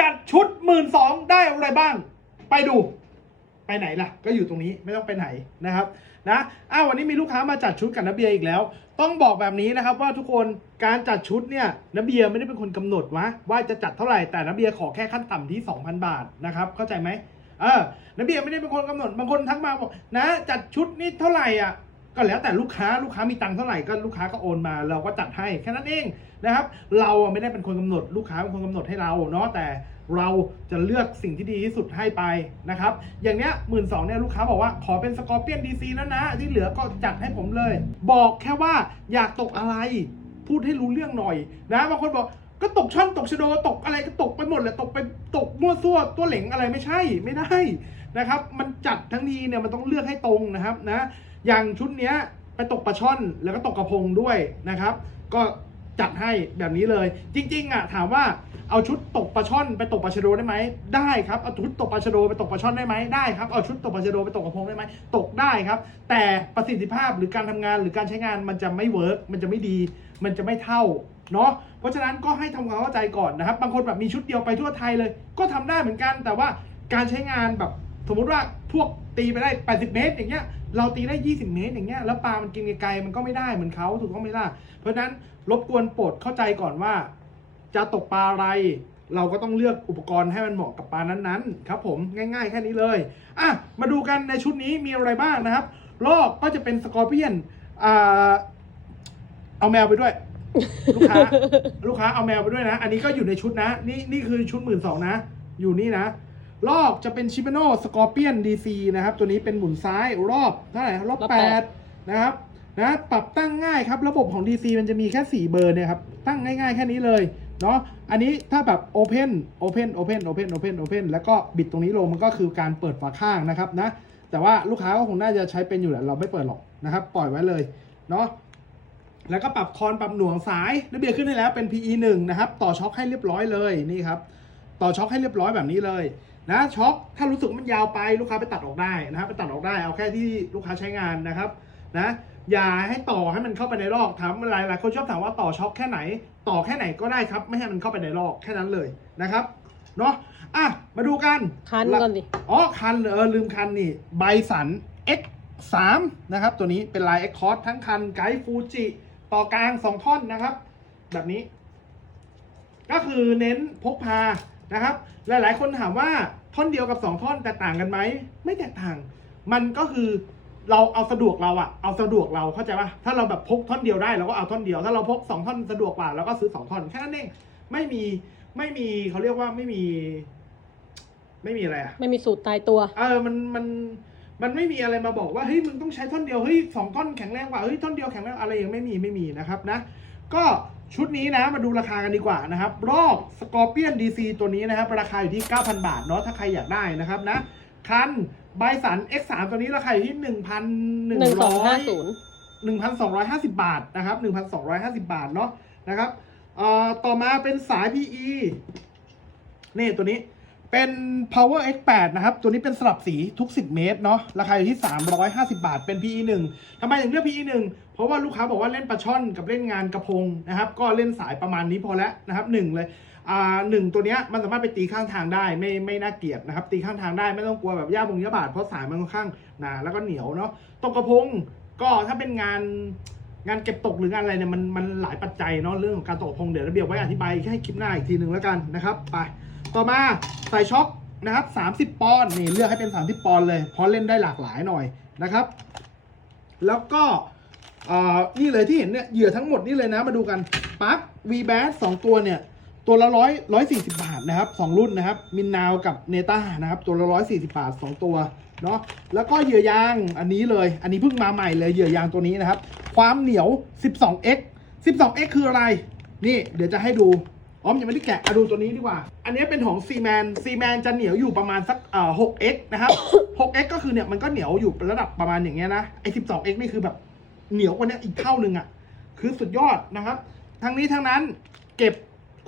จัดชุดหมื่นสองได้อะไรบ้าง ไปดู ไปไหนล่ะ ก็อยู่ตรงนี้ไม่ต้องไปไหนนะครับนะอ้าววันนี้มีลูกค้ามาจัดชุดกับนเบียร์อีกแล้ว ต้องบอกแบบนี้นะครับว่าทุกคนการจัดชุดเนี่ยนเบียร์ไม่ได้เป็นคนกำหนดวะว่าจะจัดเท่าไหร่แต่นเบียร์ขอแค่ขั้นต่ำที่ 2,000 บาทนะครับเข้าใจไหมเออนเบียร์ไม่ได้เป็นคนกำหนดบางคนทักมาบอกนะจัดชุดนี่เท่าไหร่อะ ก็แล้วแต่ลูกค้าลูกค้ามีตังค์เท่าไหร่ก็ลูกค้าก็โอนมา เราก็จัดให้แค่นั้นเองนะครับ เราไม่ได้เป็นคนกำหนดลูกค้าเป็นคนกำหนดให้เราเนาะแต่เราจะเลือกสิ่งที่ดีที่สุดให้ไปนะครับ อย่างเนี้ยหมื่นสองเนี่ยลูกค้าบอกว่าขอเป็นสกอร์เปียนดีซีแล้วนะ ที่เหลือก็จัดให้ผมเลย บอกแค่ว่าอยากตกอะไร พูดให้รู้เรื่องหน่อยนะบางคนบอกก็ตกช่อนตกชโดตกอะไรก็ตกไปหมดแหละตกไปตกมั่วซั่วตัวเหลงอะไรไม่ใช่ไม่ได้นะครับ มันจัดทั้งทีเนี่ยมันต้องเลือกให้ตรงนะครับนะ อย่างชุดเนี้ยไปตกปลาช่อนแล้วก็ตกกระพงด้วยนะครับ ก็จัดให้แบบนี้เลย จริงๆอะถามว่าเอาชุดตกปลาช่อนไปตกปลาชะโดได้ไหมได้ครับเอาชุดตกปลาชะโดไปตกปลาช่อนได้ไหมได้ครับเอาชุดตกปลาชะโดไปตกกระพงได้ไหมตกได้ครับ แต่ประสิทธิภาพหรือการทำงานหรือการใช้งานมันจะไม่เวิร์กมันจะไม่ดี มันจะไม่เท่าเนาะเพราะฉะนั้นก็ให้ทำความเข้าใจก่อนนะครับ บางคนแบบมีชุดเดียวไปทั่วไทยเลย ก็ทำได้เหมือนกัน แต่ว่าการใช้งานแบบสมมุติว่าพวกตีไปได้ 80 เมตรอย่างเงี้ย เราตีได้ 20 เมตรอย่างเงี้ยแล้วปลามันกินไกลๆมันก็ไม่ได้เหมือนเขาถูกต้องไหมล่ะเพราะฉะนั้นรบกวนโปรดเข้าใจก่อนว่า จะตกปลาอะไร เราก็ต้องเลือกอุปกรณ์ให้มันเหมาะกับปลานั้นๆ ครับผมง่ายๆ แค่นี้เลยอะมาดูกันในชุดนี้มีอะไรบ้างนะครับลอกก็จะเป็นสกอร์เปียนอ่าเอาแมวไปด้วย ลูกค้า ลูกค้าเอาแมวไปด้วยนะ อันนี้ก็อยู่ในชุดนะ นี่นี่คือชุดหมื่นสองนะ อยู่นี่นะ ลอกจะเป็นชิ m โนสกอร์เปียนดีซีนะครับ ตัวนี้เป็นหมุนซ้ายรอบเท่าไหร่รอบรอบแปแปด ดนะครับนะปรับตั้งง่ายครับ ระบบของ DC มันจะมีแค่ 4 เบอร์เนี่ยครับ ตั้งง่ายๆ แค่นี้เลยเนาะอันนี้ถ้าแบบ Open Open Open Open Open Open แล้วก็บิดตรงนี้ลงมันก็คือการเปิดฝาข้างนะครับนะแต่ว่าลูกค้าก็คงน่าจะใช้เป็นอยู่แหละเราไม่เปิดหรอกนะครับ ปล่อยไว้เลยเนาะแล้วก็ปรับคอนปรับหน่วงสายระเบียบขึ้นให้แล้วเป็น PE 1นะครับต่อช็อคให้เรียบร้อยเลยนี่ครับ ต่อช็อคให้เรียบร้อยแบบนี้เลย นะช็อคถ้ารู้สึกว่ามันยาวไปลูกค้าไปตัดออกได้นะครับไปตัดออกได้เอาแค่ที่ลูกค้าใช้งานนะครับนะอย่าให้ต่อให้มันเข้าไปในลอกถามหลายหลายคนชอบถามว่าต่อช็อคแค่ไหน ต่อแค่ไหนก็ได้ครับ ไม่ให้มันเข้าไปในลอกแค่นั้นเลยนะครับเนาะอะมาดูกันคันก่อนดิอ๋อคันเออลืมคันนี่ไบสัน X 3นะครับ ตัวนี้เป็นลาย X c o r s ทั้งคันไกด์ฟูจิต่อกลาง 2 ท่อนนะครับ แบบนี้ ก็คือเน้นพกพานะครับ หลายๆ คนถามว่า ท่อนเดียวกับ2ท่อนแตกต่างกันไหมไม่แตกต่าง มันก็คือเราเอาสะดวกเราอะเอาสะดวกเราเข้าใจป่ะถ้าเราแบบพกท่อนเดียวได้เราก็เอาท่อนเดียว ถ้าเราพกสองท่อนสะดวกกว่าเราก็ซื้อสองท่อนแค่นั้นเองไม่มีไม่มีเขาเรียกว่าไม่มี ไม่มีอะไรอะไม่มีสูตรตายตัว เออมันมันมันไม่มีอะไรมาบอกว่าเฮ้ยมึงต้องใช้ท่อนเดียวเฮ้ยสองท่อนแข็งแรงกว่าเฮ้ยท่อนเดียวแข็งแรงอะไรยังไม่มีไม่มีนะครับนะ ก็ชุดนี้นะมาดูราคากันดีกว่านะครับ รอบสกอร์เปียนดีซีตัวนี้นะครับ ราคาอยู่ที่ 9,000 บาทเนาะถ้าใครอยากได้นะครับนะ คันไบสัน X3 ตัวนี้ราคาอยู่ที่ 1,100หนึ่งสองห้าศูนย์1,250 บาทนะครับ 1,250 บาทเนาะนะครับเอ่อต่อมาเป็นสาย PE นี่ตัวนี้ เป็น Power X8 นะครับ ตัวนี้เป็นสลับสีทุก 10 เมตรเนาะ ราคาอยู่ที่ 350 บาท เป็น PE 1 ทำไมถึงเลือก PE 1 เพราะว่าลูกค้าบอกว่าเล่นปลาช่อนกับเล่นงานกระพงนะครับ ก็เล่นสายประมาณนี้พอแล้วนะครับหนึ่งเลย อ่าหนึ่งตัวเนี้ยมันสามารถไปตีข้างทางได้ไม่ไม่น่าเกลียดนะครับ ตีข้างทางได้ไม่ต้องกลัวแบบย่าบงย่าบาดเพราะสายมันค่อนข้างหนาแล้วก็เหนียวเนาะตรงกระพงก็ถ้าเป็นงานงานเก็บตกหรืองานอะไรเนี่ยมันมันหลายปัจจัยเนาะเรื่องของการตกพงเดี๋ยวระเบียบไว้อธิบายแค่คลิปหน้าอีกทีหนึ่งแล้วกันนะครับไป ต่อมาใส่ช็อคนะครับ 30 ปอนด์นี่เลือกให้เป็น 30 ปอนด์เลย เพราะเล่นได้หลากหลายหน่อยนะครับ แล้วก็อ่อนี่เลยที่เห็นเนี่ยเหยื่อทั้งหมดนี่เลยนะมาดูกันปั๊บ V b a s สองตัวเนี่ย ตัวละร้อยร้อยสี่สิบาทนะครับสองรุ่นนะครับ มินนาวกับเนต้านะครับตัวละร้อยสี่สิบาทสองตัวเนาะแล้วก็เหยื่อยางอันนี้เลย อันนี้เพิ่งมาใหม่เลยเหยื่อยางตัวนี้นะครับ ความเหนียว 12x 12x คืออะไร นี่เดี๋ยวจะให้ดู อ๋อยังไม่ได้แกะอะดูตัวนี้ดีกว่า อันนี้เป็นของซีแมนซีแมนจะเหนียวอยู่ประมาณสักเอ่อ 6x นะครับ 6x ก็คือเนี่ยมันก็เหนียวอยู่ระดับประมาณอย่างเงี้ยนะ ไอ้ 12x นี่คือแบบเหนียวกว่านี้อีกเท่าหนึ่งอะ่ะ คือสุดยอดนะครับ ทั้งนี้ทั้งนั้นเก็บ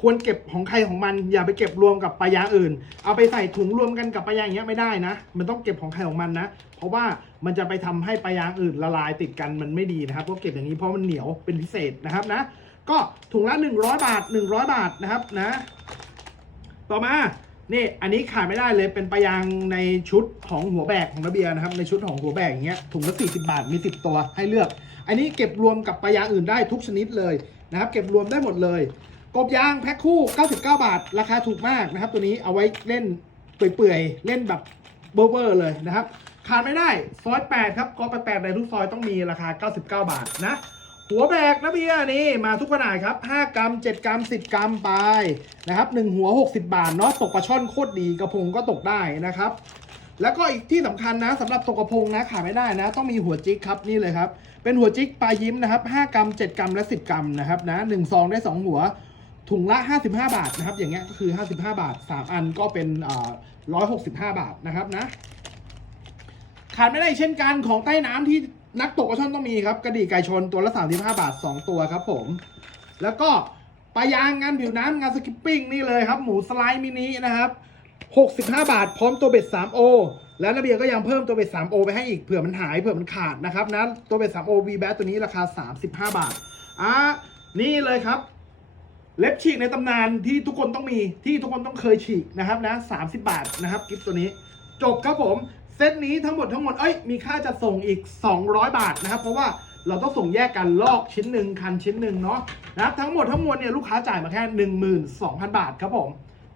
ควรเก็บของใครของมัน อย่าไปเก็บรวมกับปลายางอื่น เอาไปใส่ถุงรวมกันกับปลายางอย่างเงี้ยไม่ได้นะ มันต้องเก็บของใครของมันนะ เพราะว่ามันจะไปทำให้ปลายางอื่นละลายติดกันมันไม่ดีนะครับก็เก็บอย่างนี้เพราะมันเหนียวเป็นพิเศษนะครับนะ ก็ถุงละ 100 บาท 100 บาทนะครับนะ ต่อมานี่อันนี้ขาดไม่ได้เลยเป็นปลายางในชุดของหัวแบกของระเบียนะครับ ในชุดของหัวแบกอย่างเงี้ยถุงละ40 บาทมี 10 ตัวให้เลือก อันนี้เก็บรวมกับปลายางอื่นได้ทุกชนิดเลยนะครับ เก็บรวมได้หมดเลย กบยางแพ็คคู่ 99 บาท ราคาถูกมากนะครับ ตัวนี้เอาไว้เล่นเปื่อยๆเล่นแบบเบอร์เบอร์เลยนะครับขาดไม่ได้ซอย8ครับกอแปดในทุกซอยต้องมีราคา 99 บาทนะ หัวแบกนะเบียนี่มาทุกขนาดครับ 5 กรัม 7 กรัม 10 กรัมไปนะครับ1หัว 60 บาทเนาะตกปลาช่อนโคตรดีกระพงก็ตกได้นะครับ แล้วก็อีกที่สำคัญนะสำหรับตกกระพงนะขาดไม่ได้นะ ต้องมีหัวจิกครับนี่เลยครับ เป็นหัวจิกปลายิ้มนะครับ5กรัม 7 กรัมและ 10 กรัมนะครับนะ1ซองได้ 2 หัวถุงละ 55 บาทนะครับ อย่างเงี้ยก็คือ 55 บาท 3 อันก็เป็นอ่า165 บาทนะครับนะ ขาดไม่ได้เช่นกันของใต้น้ำที่ นักตกปลาช่อนต้องมีครับกระดี่ไก่ชนตัวละ35บาท 2 ตัวครับผม แล้วก็ปลายางงานผิวน้ำงานสกิปปิ้งนี่เลยครับ หมูสไลด์มินินะครับ65 บาท พร้อมตัวเบ็ด 3O แล้วนาเบียก็ยังเพิ่มตัวเบ็ด 3O ไปให้อีกเผื่อมันหายเผื่อมันขาดนะครับนะตัวเบ็ด 3O V b a t ตัวนี้ราคา 35 บาทอะนี่เลยครับ เล็บฉีกในตำนานที่ทุกคนต้องมีที่ทุกคนต้องเคยฉีกนะครับนะ30 บาทนะครับกิฟต์ตัวนี้ จบครับผม เซตนี้ทั้งหมดทั้งหมด เอ้ย มีค่าจัดส่งอีก 200 บาทนะครับ เพราะว่าเราต้องส่งแยกกันลอกชิ้นหนึ่งคันชิ้นหนึ่งเนาะนะครับทั้งหมดทั้งมวลเนี่ยลูกค้าจ่ายมาแค่ 12,000 บาทครับผม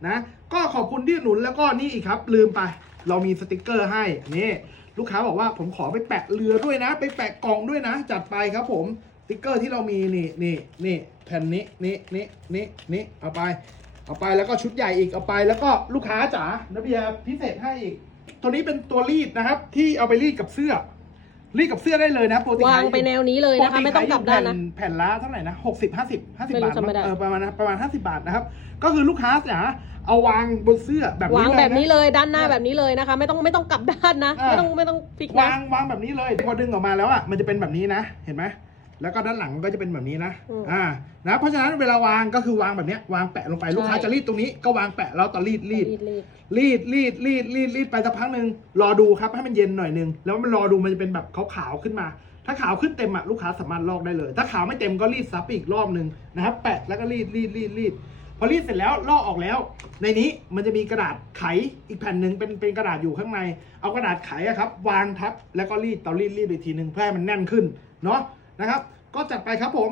นะก็ขอบคุณที่หนุนแล้วก็นี่อีกครับ ลืมไป เรามีสติกเกอร์ให้นี่ลูกค้าบอกว่าผมขอไปแปะเรือด้วยนะ ไปแปะกล่องด้วยนะ จัดไปครับผมสติกเกอร์ที่เรามีนี่นี่นี่แผ่นนี้นี่นี่นี่นี่เอาไป เอาไปแล้วก็ชุดใหญ่อีกเอาไปแล้วก็ลูกค้าจ๋านะเบียพิเศษให้อีก ตัวนี้เป็นตัวรีดนะครับ ที่เอาไปรีดกับเสื้อ รีดกับเสื้อได้เลยนะปกติวางขยอยู่ไปแนวนี้เลยนะคะปติไม่ต้องกลับด้านนะขยอยู่แผ่แผ่นละเท่าไหร่นะหกสิบห้าสิบห้าสิบไม่รู้บาทจำไม่ได้เออประมาณนะประมาณห้าสิบาทนะครับ ก็คือลูกค้าจ๋าเอาวางบนเสื้อแบบนี้วางเลยะแบบนี้เลยด้านหน้าแบบนี้เลยนะคะ ไม่ต้องไม่ต้องกลับด้านนะอ่าไม่ต้องไม่ต้องพลิกนะวางวางแบบนี้เลย พอดึงออกมาแล้วอะมันจะเป็นแบบนี้นะ เห็นไหม แล้วก็ด้านหลังมันก็จะเป็นแบบนี้นะ อืมอ่า นะ เพราะฉะนั้นเวลาวางก็คือวางแบบเนี้ย วางแปะลงไป ลูกค้าใช่ จะรีดตรงนี้ ก็วางแปะแล้วต่อรีดรีดรีด รีด รีดรีดรีดรีดรีดไปสักพักหนึ่งรอดูครับให้มันเย็นหน่อยหนึงแล้วมันรอดูมันจะเป็นแบบขาวๆขึ้นมา ถ้าขาวขึ้นเต็มอะลูกค้าสามารถลอกได้เลย ถ้าขาวไม่เต็มก็รีดซับอีกรอบหนึ่งนะครับแปะแล้วก็รีดรีดรีดรีดพอรีดเสร็จแล้วลอกออกแล้ว ในนี้มันจะมีกระดาษไขอีกแผ่นหนึ่งเป็นเป็นกระดาษอยู่ข้างใน เอากระดาษไขอะครับ วางทับแล้วก็รีดเตารีดรีดอีกทีหนึ่งเพื่อให้มันแน่นขึ้นเนาะ นะครับ ก็จัดไปครับผม